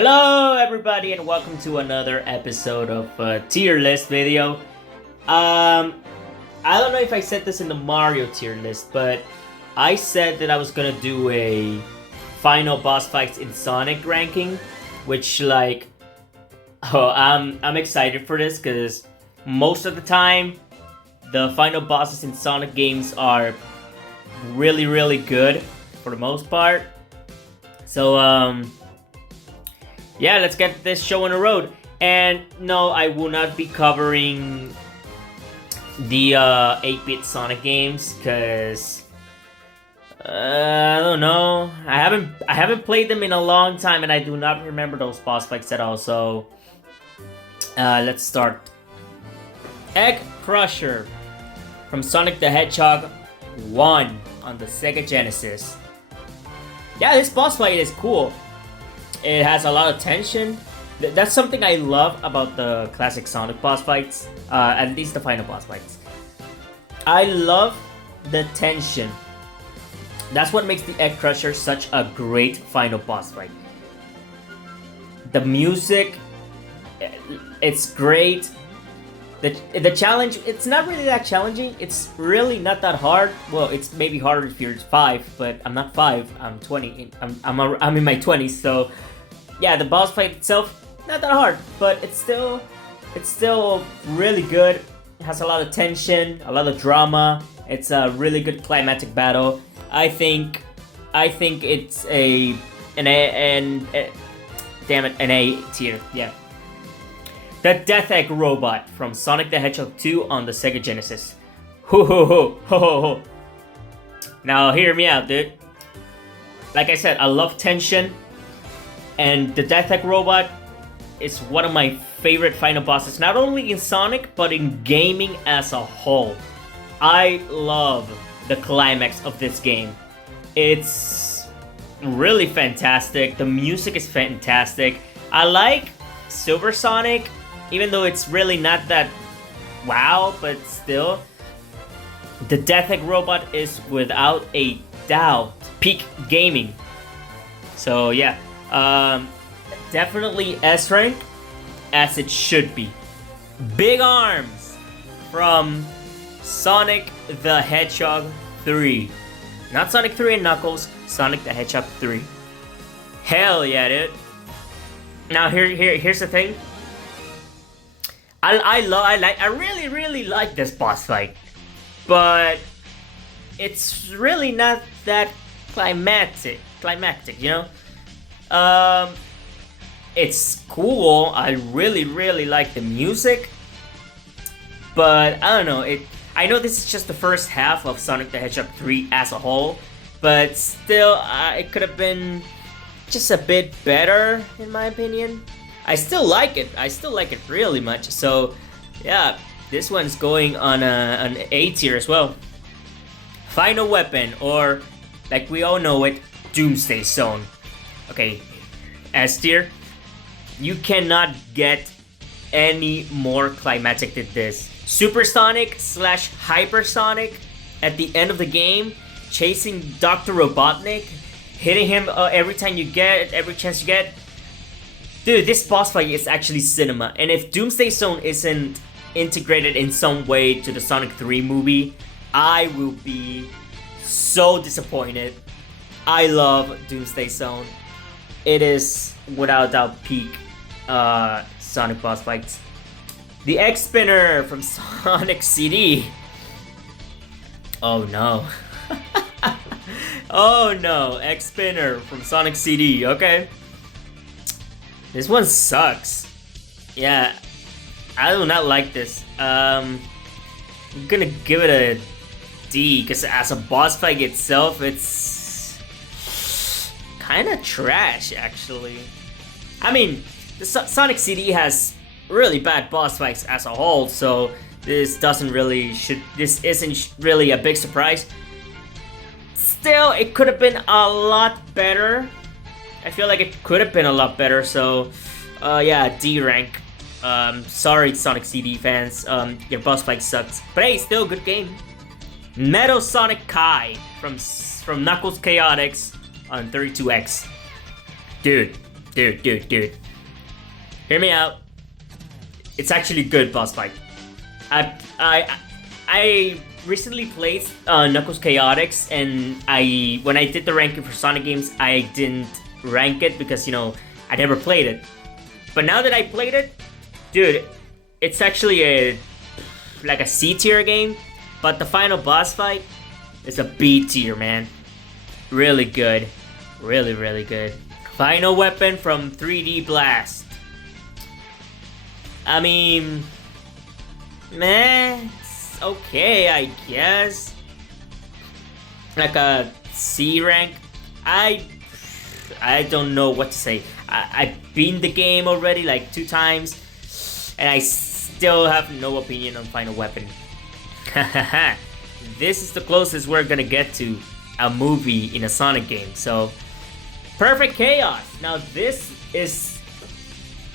Hello everybody and welcome to another episode of tier list video. I don't know if I said this in the Mario tier list, but I said that I was gonna do a final boss fights in Sonic ranking, which I'm excited for this because most of the time the final bosses in Sonic games are really good for the most part. So yeah, let's get this show on the road. And no, I will not be covering the 8-bit Sonic games because I don't know. I haven't played them in a long time, and I do not remember those boss fights at all. So let's start. Egg Crusher from Sonic the Hedgehog 1 on the Sega Genesis. Yeah, this boss fight is cool. It has a lot of tension. That's something I love about the classic Sonic boss fights, at least the final boss fights. I love the tension. That's what makes the Egg Crusher such a great final boss fight. The music, it's great. The challenge, it's not really that challenging. It's really not that hard. Well, it's maybe harder if you're 5, but I'm not 5. I'm 20. I'm in my 20s, so yeah, the boss fight itself not that hard, but it's still really good. It has a lot of tension, a lot of drama. It's a really good climatic battle. I think it's an A tier. Yeah. The Death Egg Robot from Sonic the Hedgehog 2 on the Sega Genesis. Ho ho ho ho ho ho. Now hear me out, dude. Like I said, I love tension, and the Death Egg Robot is one of my favorite final bosses, not only in Sonic, but in gaming as a whole. I love the climax of this game. It's really fantastic. The music is fantastic. I like Silver Sonic, even though it's really not that wow, but still. The Death Egg Robot is without a doubt peak gaming. So yeah, definitely S rank, as it should be. Big Arms from Sonic the Hedgehog 3. Not Sonic 3 and Knuckles, Sonic the Hedgehog 3. Hell yeah, dude. Now here's the thing. I really like this boss fight, but it's really not that climactic, you know? It's cool. I really like the music, but I don't know. I know this is just the first half of Sonic the Hedgehog 3 as a whole, but still, it could have been just a bit better, in my opinion. I still like it. I still like it really much. So, yeah, this one's going on an A tier as well. Final Weapon, or like we all know it, Doomsday Zone. Okay, S tier. You cannot get any more climactic than this. Supersonic / Hypersonic at the end of the game, chasing Dr. Robotnik, hitting him every chance you get. Dude, this boss fight is actually cinema. And if Doomsday Zone isn't integrated in some way to the Sonic 3 movie, I will be so disappointed. I love Doomsday Zone. It is without doubt peak Sonic boss fights. The Egg Spinner from Sonic CD. Oh no. Oh no, Egg Spinner from Sonic CD, okay. This one sucks. Yeah, I do not like this. I'm gonna give it a D, because as a boss fight itself, it's kind of trash, actually. I mean, the Sonic CD has really bad boss fights as a whole, so this isn't really a big surprise. Still, it could have been a lot better. I feel like it could have been a lot better, so yeah, D rank. Sorry, Sonic CD fans, your boss fight sucks. But hey, still a good game. Metal Sonic Kai from Knuckles Chaotix on 32X. Dude, Dude. Hear me out. It's actually a good boss fight. I recently played Knuckles Chaotix, and when I did the ranking for Sonic games, I didn't rank it because, you know, I never played it. But now that I played it, dude, it's actually like a C tier game, but the final boss fight is a B tier, man. Really good. Really good. Final weapon from 3D Blast. I mean, man, it's okay, I guess. Like a C rank. I don't know what to say. I've beaten the game already like 2 times, and I still have no opinion on Final Weapon. This is the closest we're gonna get to a movie in a Sonic game. So, Perfect Chaos. Now this is,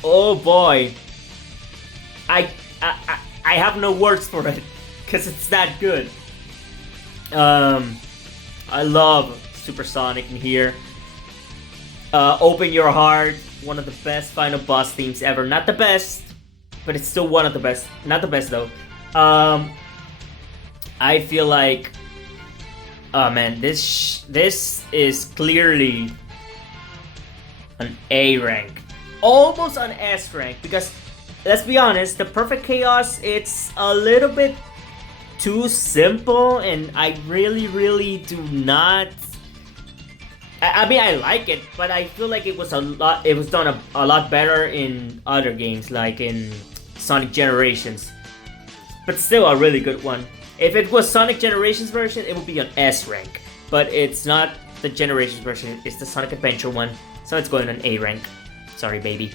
oh boy, I have no words for it because it's that good. I love Supersonic in here. Open Your Heart, one of the best final boss themes ever. Not the best, but it's still one of the best. Not the best though. I feel like, oh man, this is clearly an A rank, almost an S rank, because let's be honest, the Perfect Chaos, it's a little bit too simple, and I really do not. I mean, I like it, but I feel like it was done a lot better in other games, like in Sonic Generations. But still a really good one. If it was Sonic Generations version, it would be an S rank. But it's not the Generations version, it's the Sonic Adventure one, so it's going on A rank. Sorry, baby.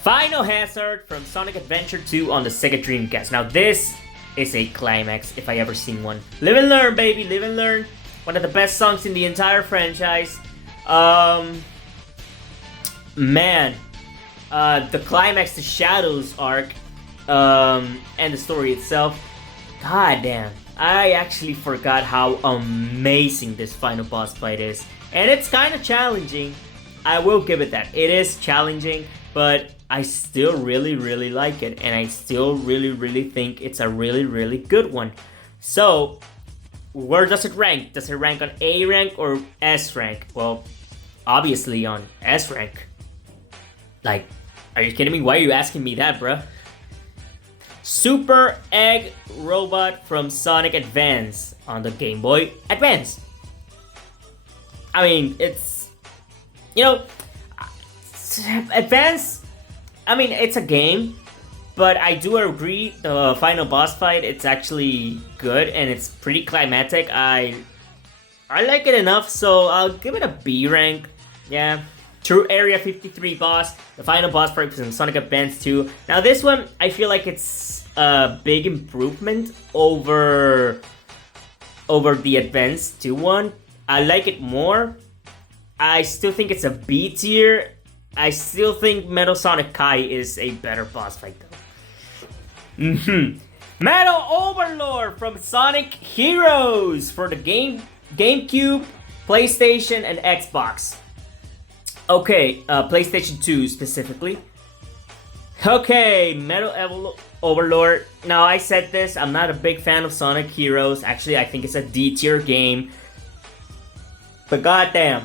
Final Hazard from Sonic Adventure 2 on the Sega Dreamcast. Now this is a climax if I ever seen one. Live and learn, baby, live and learn. One of the best songs in the entire franchise. Man, the climax, the Shadows arc, and the story itself. God damn, I actually forgot how amazing this final boss fight is. And it's kind of challenging. I will give it that. It is challenging, but I still really like it. And I still really think it's a really good one. So, where does it rank? Does it rank on A rank or S rank? Well, obviously on S rank. Like, are you kidding me? Why are you asking me that, bruh? Super Egg Robot from Sonic Advance on the Game Boy Advance. I mean, it's, you know, Advance, I mean, it's a game, but I do agree the final boss fight, it's actually good and it's pretty climactic. I like it enough, so I'll give it a B rank. Yeah. True Area 53 boss, the final boss fight from Sonic Advance 2. Now this one, I feel like it's a big improvement over the Advance 2 one. I like it more. I still think it's a B tier. I still think Metal Sonic Kai is a better boss fight though. Metal Overlord from Sonic Heroes for the GameCube, PlayStation, and Xbox. Okay, PlayStation 2 specifically. Okay, Metal Overlord. Now, I said this, I'm not a big fan of Sonic Heroes. Actually, I think it's a D tier game. But goddamn,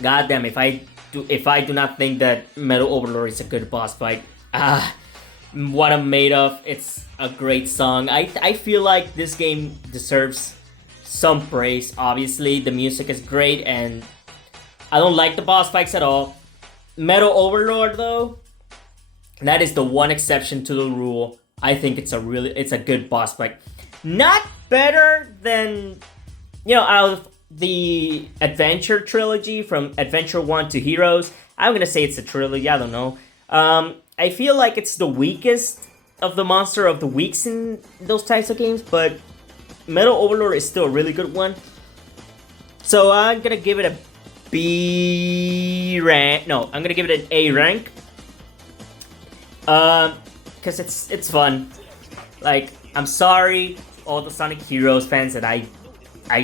if I do not think that Metal Overlord is a good boss fight, What I'm Made Of, it's a great song. I feel like this game deserves some praise. Obviously, the music is great, and I don't like the boss fights at all. Metal Overlord, though, that is the one exception to the rule. I think it's a good boss fight. Not better than, you know, out of the Adventure trilogy from Adventure 1 to Heroes. I'm gonna say it's a trilogy, I don't know. I feel like it's the weakest of the Monster of the Weeks in those types of games, but Metal Overlord is still a really good one. So I'm gonna give it a B rank. No, I'm gonna give it an A rank. Because it's fun. Like, I'm sorry, all the Sonic Heroes fans, that I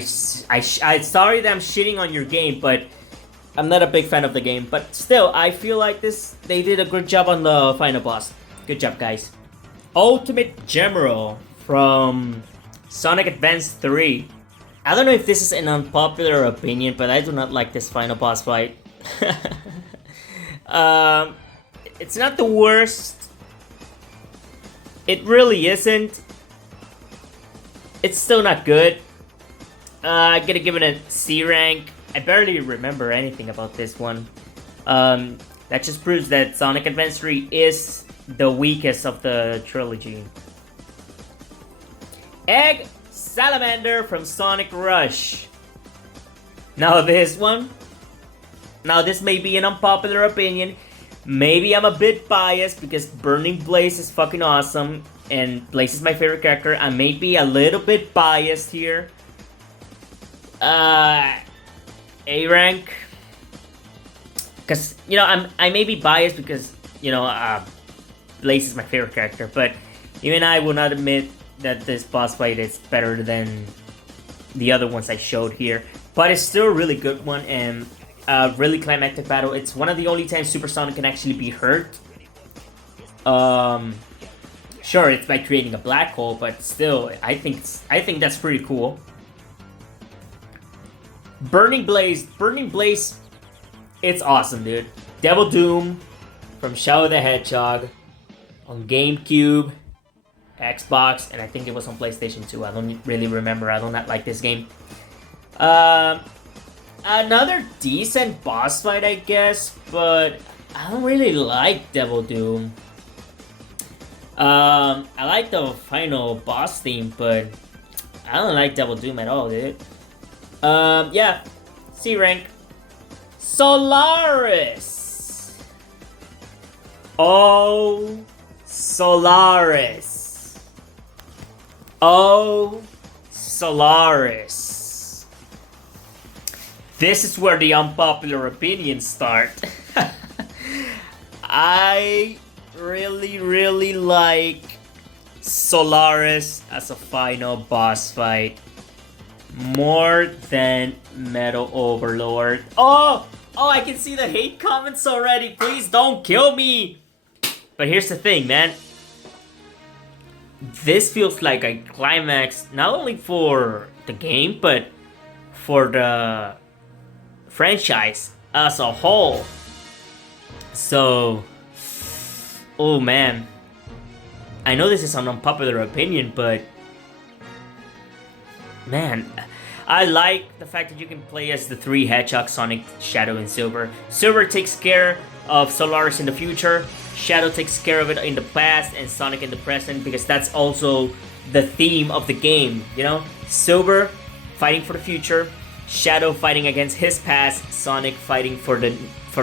sorry that I'm shitting on your game, but I'm not a big fan of the game, but still, I feel like they did a good job on the final boss. Good job, guys. Ultimate General from Sonic Advance 3. I don't know if this is an unpopular opinion, but I do not like this final boss fight. It's not the worst. It really isn't. It's still not good. I'm gonna give it a C rank. I barely remember anything about this one. That just proves that Sonic Advance 3 is the weakest of the trilogy. Egg Salamander from Sonic Rush. Now this may be an unpopular opinion. Maybe I'm a bit biased because Burning Blaze is fucking awesome and Blaze is my favorite character. I may be a little bit biased here. A rank. Because, I may be biased because, Blaze is my favorite character, but even I will not admit that this boss fight is better than the other ones I showed here. But it's still a really good one and a really climactic battle. It's one of the only times Super Sonic can actually be hurt. Sure, it's by creating a black hole, but still, I think that's pretty cool. Burning Blaze, it's awesome, dude. Devil Doom from Shadow the Hedgehog on GameCube, Xbox, and I think it was on PlayStation 2. I don't really remember. I do not like this game. Another decent boss fight, I guess, but I don't really like Devil Doom. I like the final boss theme, but I don't like Devil Doom at all, dude. Yeah, C rank. Solaris. Oh, Solaris. Oh, Solaris. This is where the unpopular opinions start. I really like Solaris as a final boss fight more than Metal Overlord. Oh, I can see the hate comments already. Please don't kill me. But here's the thing, man. This feels like a climax not only for the game, but for the franchise as a whole. So, oh man. I know this is an unpopular opinion, but man, I like the fact that you can play as the three Hedgehogs, Sonic, Shadow, and Silver. Silver takes care of Solaris in the future, Shadow takes care of it in the past, and Sonic in the present, because that's also the theme of the game, Silver fighting for the future, Shadow fighting against his past, Sonic fighting for the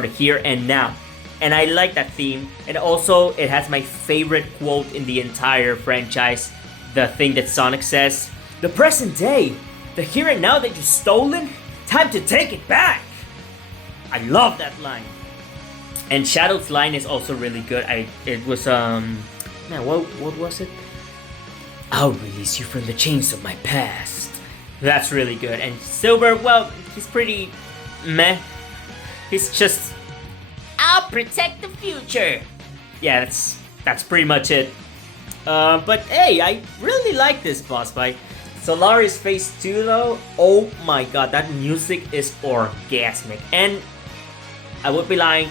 here and now. And I like that theme, and also it has my favorite quote in the entire franchise, the thing that Sonic says: "The present day, the here and now that you've stolen, time to take it back." I love that line. And Shadow's line is also really good. It was man, what was it? "I'll release you from the chains of my past." That's really good. And Silver, well, he's pretty meh. He's just, "I'll protect the future." Yeah, that's pretty much it. But hey, I really like this boss fight. Solaris Phase 2 though, oh my god, that music is orgasmic. And I would be lying.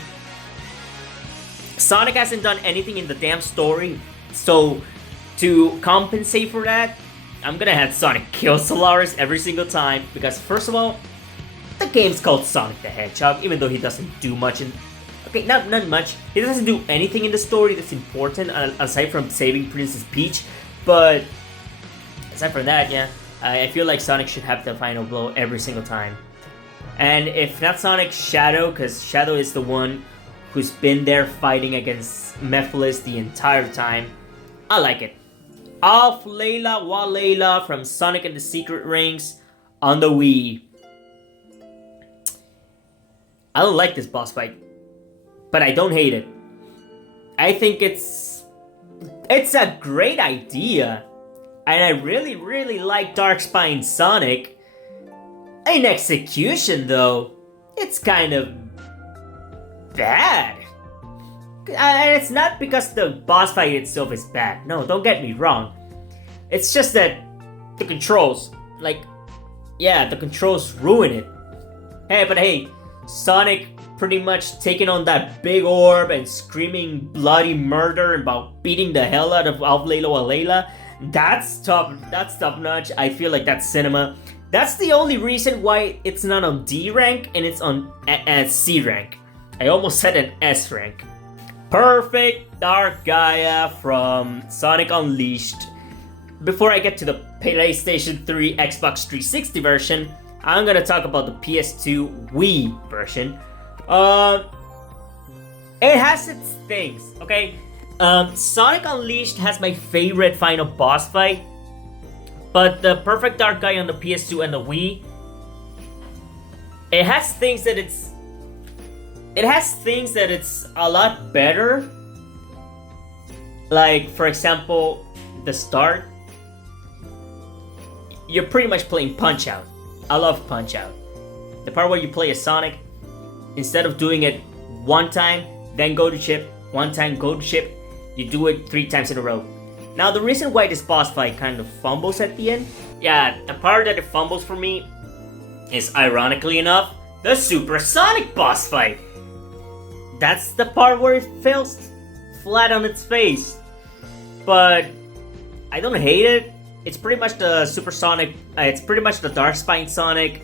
Sonic hasn't done anything in the damn story, so to compensate for that, I'm gonna have Sonic kill Solaris every single time, because first of all, the game's called Sonic the Hedgehog, even though he doesn't do much in... Okay, not much. He doesn't do anything in the story that's important, aside from saving Princess Peach, but aside from that, yeah, I feel like Sonic should have the final blow every single time. And if not Sonic, Shadow, because Shadow is the one who's been there fighting against Mephiles the entire time. I like it. Off Layla Wa Layla from Sonic and the Secret Rings on the Wii. I don't like this boss fight, but I don't hate it. I think it's a great idea. And I really like Dark Spine Sonic. In execution though, it's kind of bad. And it's not because the boss fight itself is bad. No, don't get me wrong. It's just that the controls, the controls ruin it. But hey, Sonic pretty much taking on that big orb and screaming bloody murder about beating the hell out of Layla Layla. That's top notch. I feel like that's cinema. That's the only reason why it's not on D rank and it's on C rank. I almost said an S rank. Perfect Dark Gaia from Sonic Unleashed. Before I get to the PlayStation 3 Xbox 360 version, I'm gonna talk about the PS2 Wii version. It has its things, okay? Sonic Unleashed has my favorite final boss fight, but the Perfect Dark Gaia on the PS2 and the Wii, it has things that it's a lot better. Like, for example, the start. You're pretty much playing Punch-Out. I love Punch-Out. The part where you play as Sonic, instead of doing it one time, then go to chip, one time, go to chip, you do it 3 times in a row. Now, the reason why this boss fight kind of fumbles at the end, the part that it fumbles for me is, ironically enough, the Super Sonic boss fight. That's the part where it falls flat on its face. But I don't hate it. It's pretty much the Super Sonic, it's pretty much the Dark Spine Sonic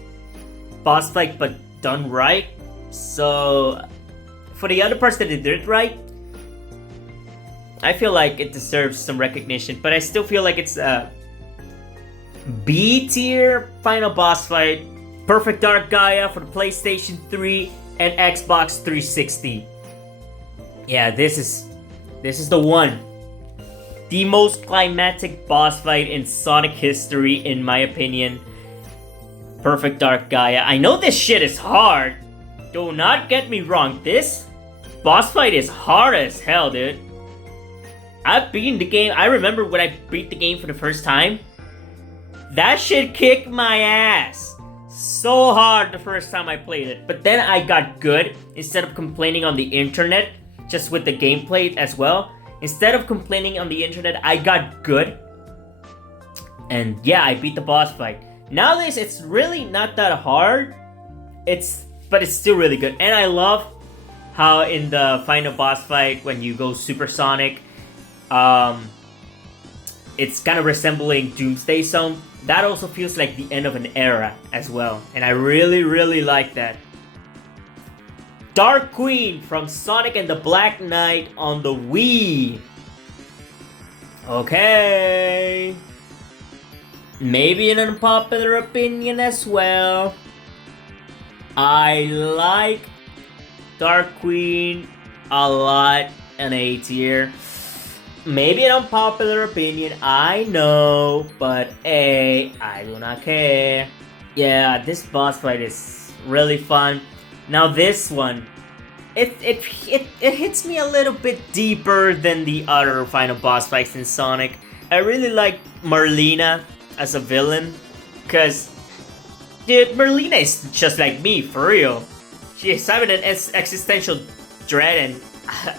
boss fight, but done right. So, for the other parts that they did right, I feel like it deserves some recognition, but I still feel like it's a B tier final boss fight. Perfect Dark Gaia for the PlayStation 3 and Xbox 360. Yeah, this is the one. The most climactic boss fight in Sonic history, in my opinion. Perfect Dark Gaia. I know this shit is hard. Do not get me wrong. This boss fight is hard as hell, dude. I've beaten the game. I remember when I beat the game for the first time. That shit kicked my ass so hard the first time I played it. But then I got good. Instead of complaining on the internet, just with the gameplay as well. Instead of complaining on the internet, I got good. And yeah, I beat the boss fight. Nowadays, it's really not that hard. But it's still really good. And I love how in the final boss fight, when you go Super Sonic, it's kind of resembling Doomsday Zone. That also feels like the end of an era as well. And I really, really like that. Dark Queen from Sonic and the Black Knight on the Wii. Okay. Maybe an unpopular opinion as well. I like Dark Queen a lot, an A tier. Maybe an unpopular opinion, I know, but I do not care. Yeah, this boss fight is really fun. Now this one, it hits me a little bit deeper than the other final boss fights in Sonic. I really like Merlina as a villain, cause dude, Merlina is just like me, for real. She is having an existential dread, and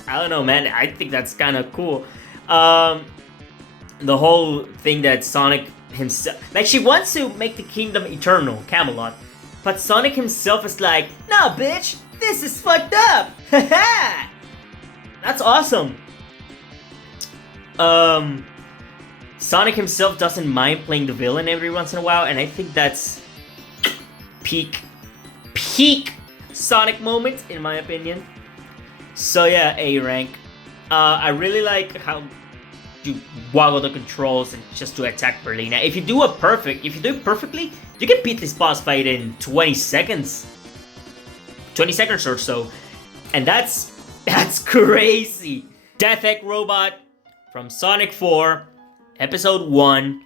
I don't know, man. I think that's kind of cool. The whole thing that Sonic himself, like, she wants to make the kingdom eternal, Camelot, but Sonic himself is like, nah, bitch, this is fucked up. Haha. That's awesome. Sonic himself doesn't mind playing the villain every once in a while, and I think that's peak Sonic moment, in my opinion. So yeah, A rank. I really like how you woggle the controls and just to attack Merlina. If you do it perfectly, you can beat this boss fight in 20 seconds. 20 seconds or so. And that's crazy. Death Egg Robot from Sonic 4, Episode 1.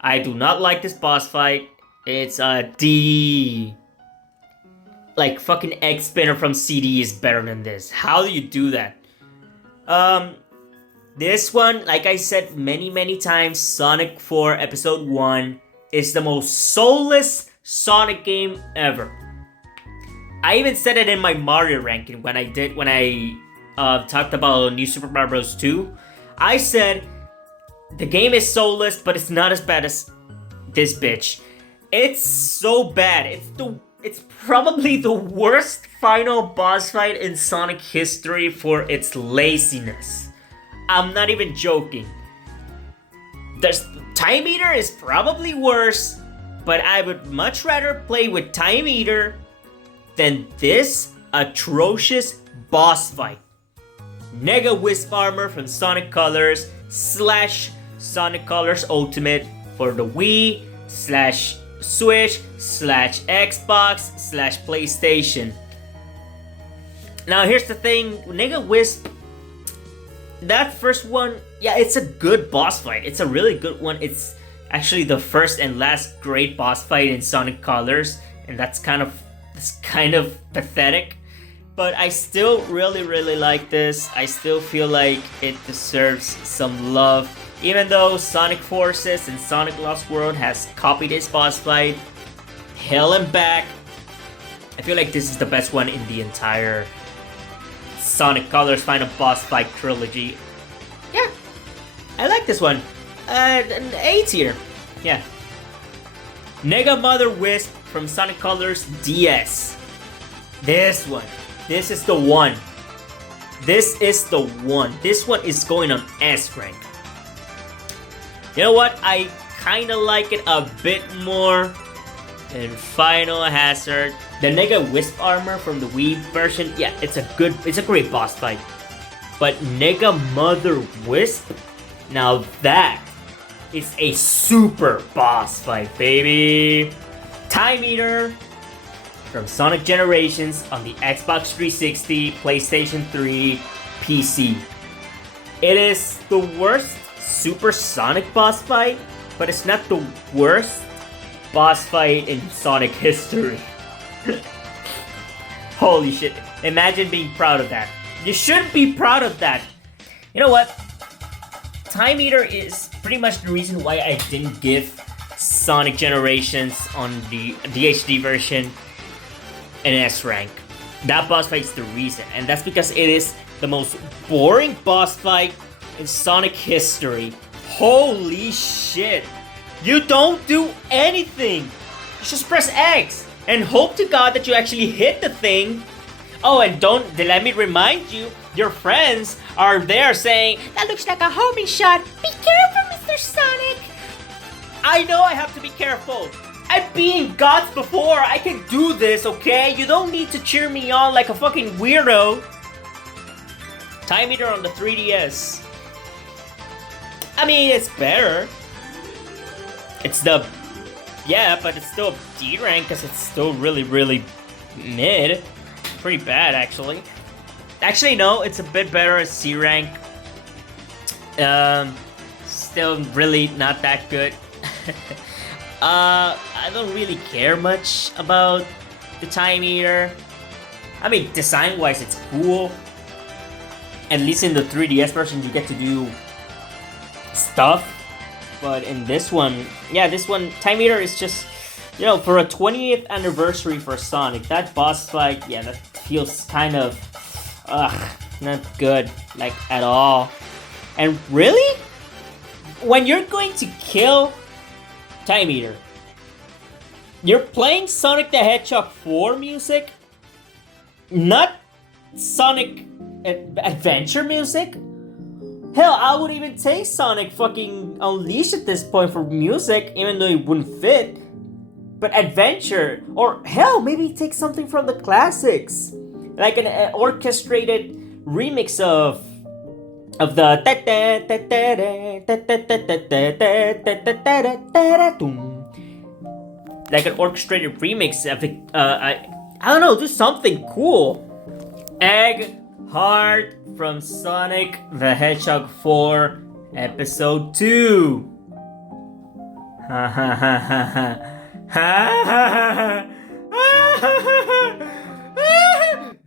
I do not like this boss fight. It's a D. Like, fucking Egg Spinner from CD is better than this. How do you do that? This one, like I said many times, Sonic 4 Episode 1 is the most soulless Sonic game ever. I even said it in my Mario ranking when I talked about New Super Mario Bros. 2. I said the game is soulless, but it's not as bad as this bitch. It's so bad. It's probably the worst final boss fight in Sonic history for its laziness. I'm not even joking. There's Time Eater is probably worse, but I would much rather play with Time Eater than this atrocious boss fight. Nega Wisp Armor from Sonic Colors / Sonic Colors Ultimate for the Wii / Switch / Xbox / PlayStation. Now here's the thing, Nega Wisp, that first one, yeah, it's a good boss fight. It's a really good one. It's actually the first and last great boss fight in Sonic Colors, and that's kind of pathetic. But I still really like this. I still feel like it deserves some love. Even though Sonic Forces and Sonic Lost World has copied this boss fight, hell and back, I feel like this is the best one in the entire Sonic Colors Final Boss Fight trilogy. Yeah, I like this one. An A tier. Yeah. Nega Mother Wisp from Sonic Colors DS. This one. This is the one. This is the one. This one is going on S rank. You know what? I kinda like it a bit more than Final Hazard. The Nega Wisp Armor from the Wii version, yeah, it's a great boss fight. But Nega Mother Wisp, now that is a super boss fight, baby. Time Eater from Sonic Generations on the Xbox 360, PlayStation 3, PC. It is the worst Super Sonic boss fight, but it's not the worst boss fight in Sonic history. Holy shit, imagine being proud of that. You should be proud of that. You know what? Time Eater is pretty much the reason why I didn't give Sonic Generations on the HD version an S rank. That boss fight is the reason, and that's because it is the most boring boss fight in Sonic history. Holy shit. You don't do anything. You just press X and hope to God that you actually hit the thing. Oh, and let me remind you, your friends are there saying, "That looks like a homing shot. Be careful, Mr. Sonic." I know I have to be careful. I've been gods before. I can do this, okay? You don't need to cheer me on like a fucking weirdo. Time Eater on the 3DS. I mean, it's better. But it's still D rank because it's still really mid. Pretty bad, actually. Actually, no, it's a bit better as C rank. Still really not that good. I don't really care much about the Time Eater. I mean, design-wise, it's cool. At least in the 3DS version, you get to do stuff. But in this one, Time Eater is just, you know, for a 20th anniversary for Sonic, that boss fight, yeah, that feels kind of, not good, like, at all. And really? When you're going to kill Time Eater, you're playing Sonic the Hedgehog 4 music, not Sonic Adventure music? Hell, I would even take Sonic fucking Unleashed at this point for music, even though it wouldn't fit. But Adventure, or hell, maybe take something from the classics, like an orchestrated remix of the like an orchestrated remix of the I don't know, do something cool. Egg Heart from Sonic the Hedgehog 4 Episode 2. Ha ha ha ha ha. Ha ha ha ha.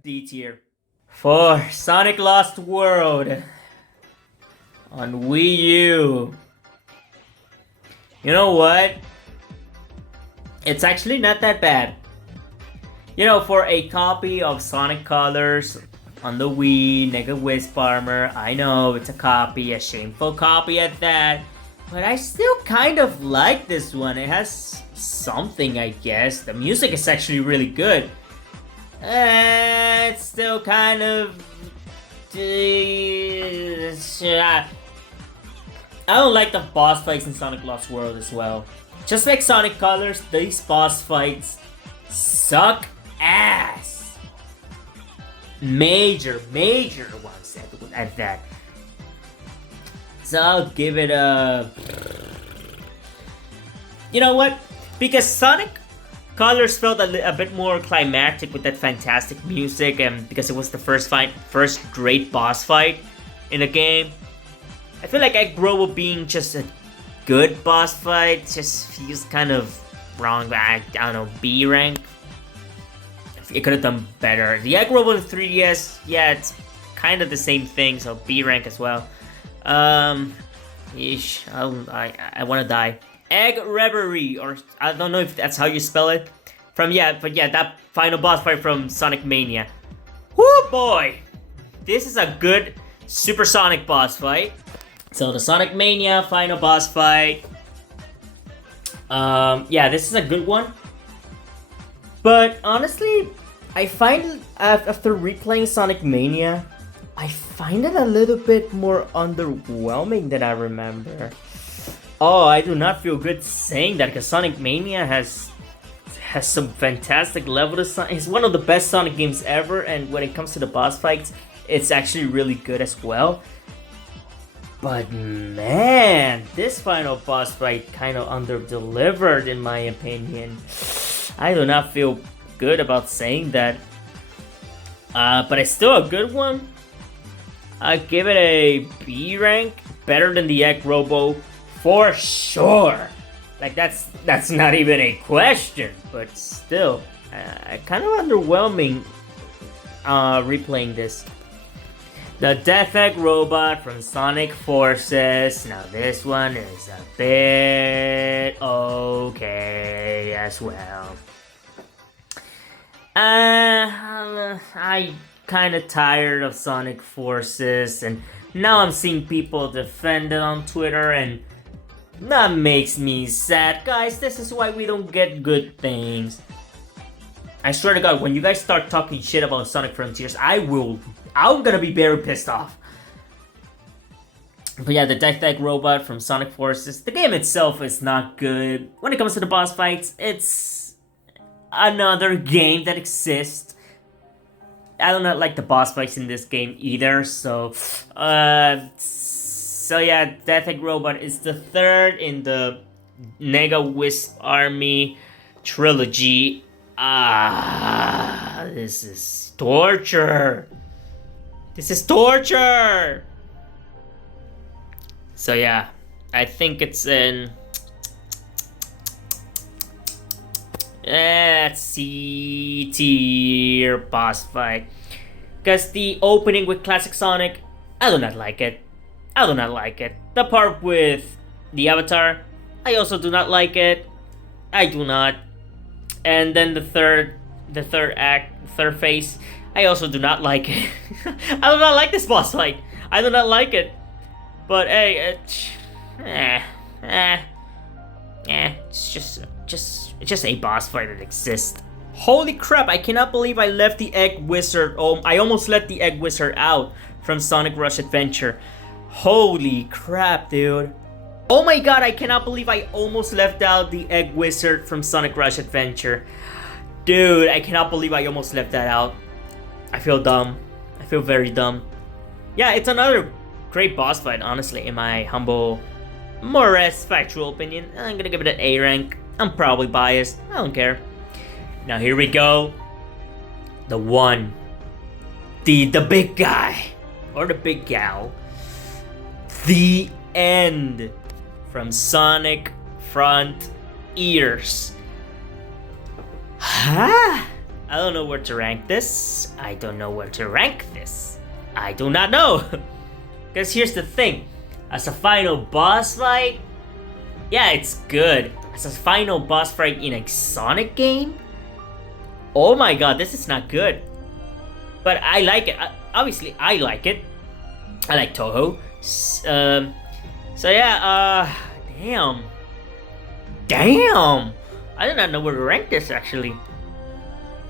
D tier. For Sonic Lost World on Wii U. You know what? It's actually not that bad. You know, for a copy of Sonic Colors on the Wii, Nega Wisp Armor, I know it's a copy, a shameful copy at that, but I still kind of like this one. It has something, I guess. The music is actually really good. It's still kind of... I don't like the boss fights in Sonic Lost World as well. Just like Sonic Colors, these boss fights suck ass. Major ones at that. So I'll give it a... You know what? Because Sonic Colors felt a bit more climactic with that fantastic music, and because it was the first great boss fight in the game. I feel like Egg Robo being just a good boss fight just feels kind of wrong. I don't know, B rank. It could have done better. The Egg Robo in 3DS, yeah, it's kind of the same thing, so B rank as well. Yeesh, I want to die. Egg Reverie, or I don't know if that's how you spell it. That final boss fight from Sonic Mania. Whoo boy! This is a good supersonic boss fight. So the Sonic Mania final boss fight. Yeah, this is a good one. But honestly, I find after replaying Sonic Mania, I find it a little bit more underwhelming than I remember. Oh, I do not feel good saying that because Sonic Mania has some fantastic level design. It's one of the best Sonic games ever, and when it comes to the boss fights, it's actually really good as well. But man, this final boss fight kind of under-delivered in my opinion. I do not feel good about saying that. But it's still a good one. I give it a B rank, better than the Egg Robo for sure. Like that's not even a question, but still, kind of underwhelming replaying this. The Death Egg Robot from Sonic Forces. Now this one is a bit okay as well. I kind of tired of Sonic Forces, and now I'm seeing people defend it on Twitter, and that makes me sad. Guys, this is why we don't get good things. I swear to God, when you guys start talking shit about Sonic Frontiers, I'm gonna be very pissed off. But yeah, the Death Egg Robot from Sonic Forces, the game itself is not good. When it comes to the boss fights, it's another game that exists. I do not like the boss fights in this game either, so yeah, Death Egg Robot is the third in the Nega Wisp Army trilogy. This is torture. This is torture. So yeah, I think it's in C tier boss fight. Because the opening with Classic Sonic, I do not like it. I do not like it. The part with the Avatar, I also do not like it. I do not. And then the third phase, I also do not like it. I do not like this boss fight. I do not like it. But hey, it's just a boss fight that exists. Holy crap! I cannot believe I left the Egg Wizard. Oh, I almost let the Egg Wizard out from Sonic Rush Adventure. Holy crap, dude. Oh my god, I cannot believe I almost left out the Egg Wizard from Sonic Rush Adventure. Dude, I cannot believe I almost left that out. I feel dumb. I feel very dumb. Yeah, it's another great boss fight, honestly, in my humble, more or less factual opinion. I'm gonna give it an A rank. I'm probably biased. I don't care. Now here we go. The one. The big guy. Or the big gal. The end. From Sonic Frontiers. I don't know where to rank this. I don't know where to rank this. I do not know. Because here's the thing. As a final boss fight, yeah, it's good. As a final boss fight in a Sonic game, Oh my god, this is not good. But I like it. Obviously, I like it. I like Toho. So yeah, damn. Damn! I do not know where to rank this actually.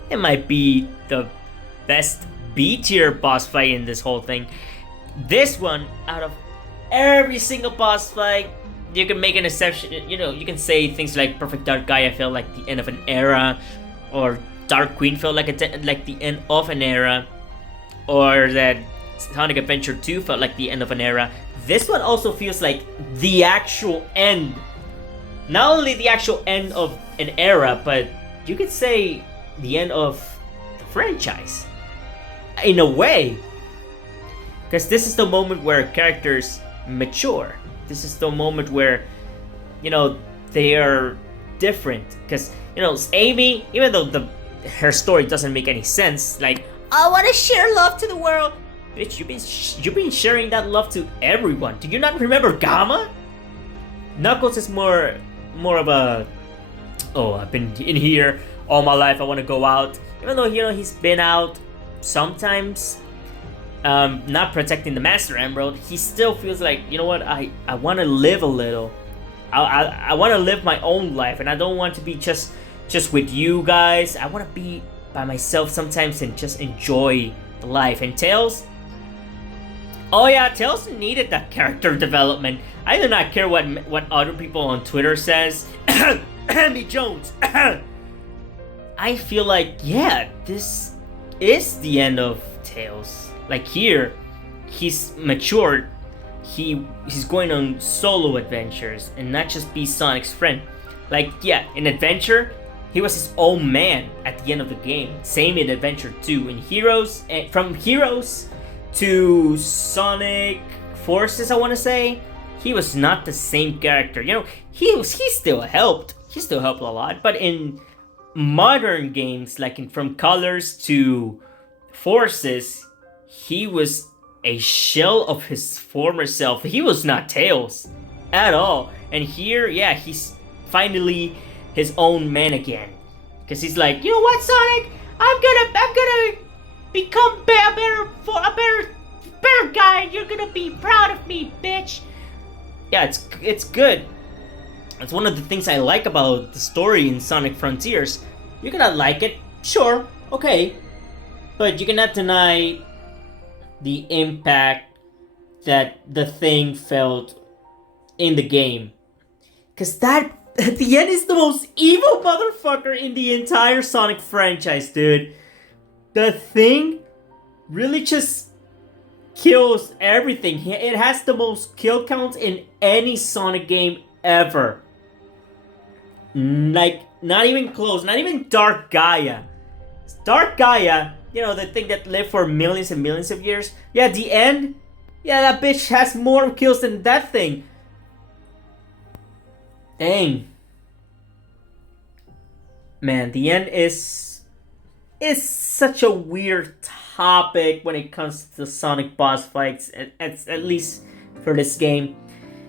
It might be the best B tier boss fight in this whole thing. This one, out of every single boss fight, you can make an exception. You know, you can say things like Perfect Dark Gaia felt like the end of an era, or Dark Queen felt like like the end of an era, or that Sonic Adventure 2 felt like the end of an era. This one also feels like the actual end. Not only the actual end of an era, but you could say the end of the franchise. In a way. Because this is the moment where characters mature. This is the moment where, you know, they are different. Because, you know, Amy, even though her story doesn't make any sense, like, I want to share love to the world. Bitch, you've been sharing that love to everyone. Do you not remember Gamma? Knuckles is more of a, oh, I've been in here all my life, I want to go out. Even though, you know, he's been out sometimes, not protecting the Master Emerald, he still feels like, you know what, I want to live a little. I want to live my own life, and I don't want to be just with you guys. I want to be by myself sometimes and just enjoy life. And Tails, oh yeah, Tails needed that character development. I do not care what other people on Twitter says. Andy Jones. I feel like, yeah, this is the end of Tails. Like here, he's matured. He's going on solo adventures and not just be Sonic's friend. Like, yeah, in Adventure, he was his own man at the end of the game. Same in Adventure 2. In Heroes, from Heroes to Sonic Forces, I want to say, he was not the same character. You know, he still helped. He still helped a lot. But in modern games, like from Colors to Forces, he was a shell of his former self. He was not Tails at all. And here, yeah, he's finally his own man again. Because he's like, you know what, Sonic? I'm gonna become a better guy. And you're gonna be proud of me, bitch. Yeah, it's good. It's one of the things I like about the story in Sonic Frontiers. You cannot like it, sure, okay, but you cannot deny the impact that the thing felt in the game. Cause that, at the end, is the most evil motherfucker in the entire Sonic franchise, dude. The thing really just kills everything. It has the most kill counts in any Sonic game ever. Like, not even close, not even Dark Gaia. Dark Gaia, you know, the thing that lived for millions and millions of years. Yeah, the end, yeah, that bitch has more kills than that thing. Dang. Man, the end is such a weird topic when it comes to Sonic boss fights, at least for this game.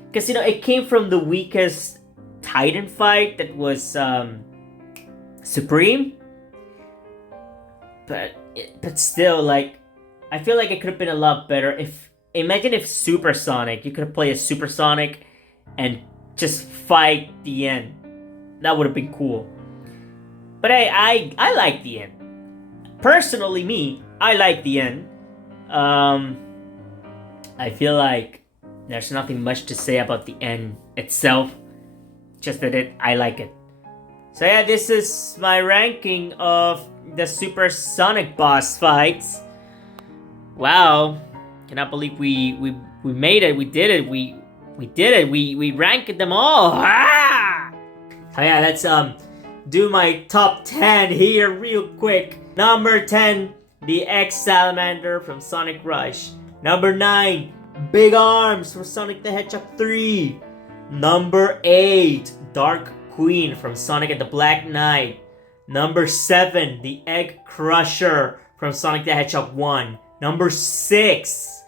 Because, you know, it came from the weakest Titan fight that was Supreme. But still, like, I feel like it could have been a lot better if, imagine if Super Sonic, you could have played as Super Sonic and just fight the end. That would have been cool. But I like the end. Personally, me, I like the end. I feel like there's nothing much to say about the end itself. Just that I like it. So yeah, this is my ranking of the Super Sonic boss fights. Wow, cannot believe we made it. We did it. We did it. We ranked them all. Ah! So yeah, let's do my top 10 here real quick. Number 10, the X Salamander from Sonic Rush. Number 9, Big Arms from Sonic the Hedgehog 3. Number 8, Dark Queen from Sonic and the Black Knight. Number 7, the Egg Crusher from Sonic the Hedgehog 1. Number 6,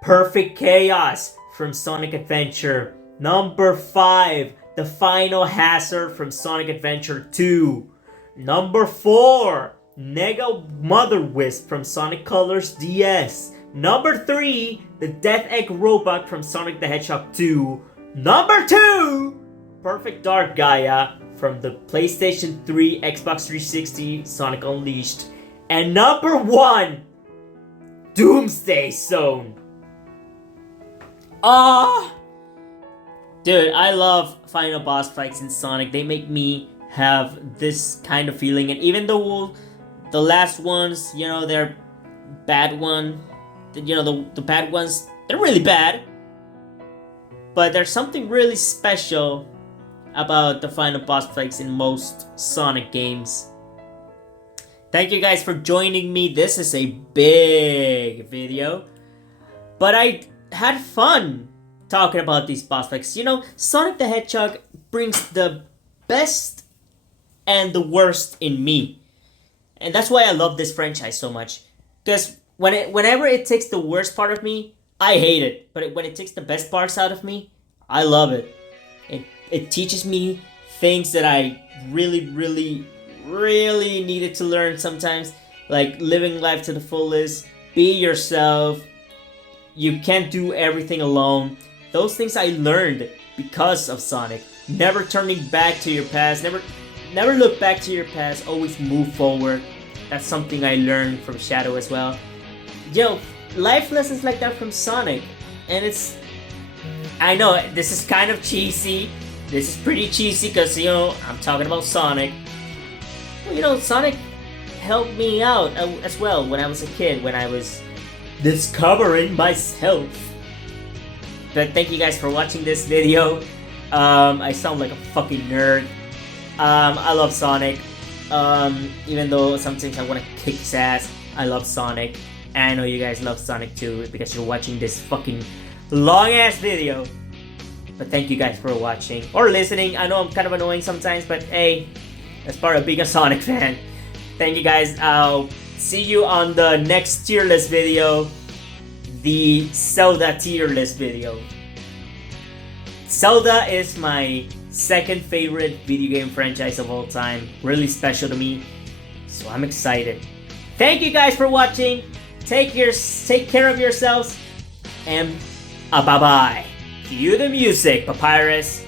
Perfect Chaos from Sonic Adventure. Number 5, the Final Hazard from Sonic Adventure 2. Number 4, Nega Mother Wisp from Sonic Colors DS. Number 3, the Death Egg Robot from Sonic the Hedgehog 2. Number 2, Perfect Dark Gaia from the PlayStation 3, Xbox 360, Sonic Unleashed. And number 1, Doomsday Zone. Dude, I love final boss fights in Sonic. They make me have this kind of feeling. And even though the last ones, you know, they're bad the bad ones, they're really bad. But there's something really special about the final boss fights in most Sonic games. Thank you guys for joining me. This is a big video, but I had fun talking about these boss fights. You know, Sonic the Hedgehog brings the best and the worst in me. And that's why I love this franchise so much. Because whenever it takes the worst part of me, I hate it. But when it takes the best parts out of me, I love it. It teaches me things that I really needed to learn sometimes. Like living life to the fullest, be yourself. You can't do everything alone. Those things I learned because of Sonic. Never turning back to your past. Never look back to your past. Always move forward. That's something I learned from Shadow as well. Yo, life lessons like that from Sonic. And I know this is kind of cheesy. This is pretty cheesy because, you know, I'm talking about Sonic. Well, you know, Sonic helped me out as well when I was a kid, when I was discovering myself. But thank you guys for watching this video. I sound like a fucking nerd. I love Sonic. Even though sometimes I want to kick his ass, I love Sonic. And I know you guys love Sonic too because you're watching this fucking long ass video. But thank you guys for watching or listening. I know I'm kind of annoying sometimes, but hey, that's part of being a Sonic fan. Thank you guys. I'll see you on the next tier list video. The Zelda tier list video. Zelda is my second favorite video game franchise of all time. Really special to me. So I'm excited. Thank you guys for watching. Take care of yourselves. And bye-bye. Cue the music, Papyrus.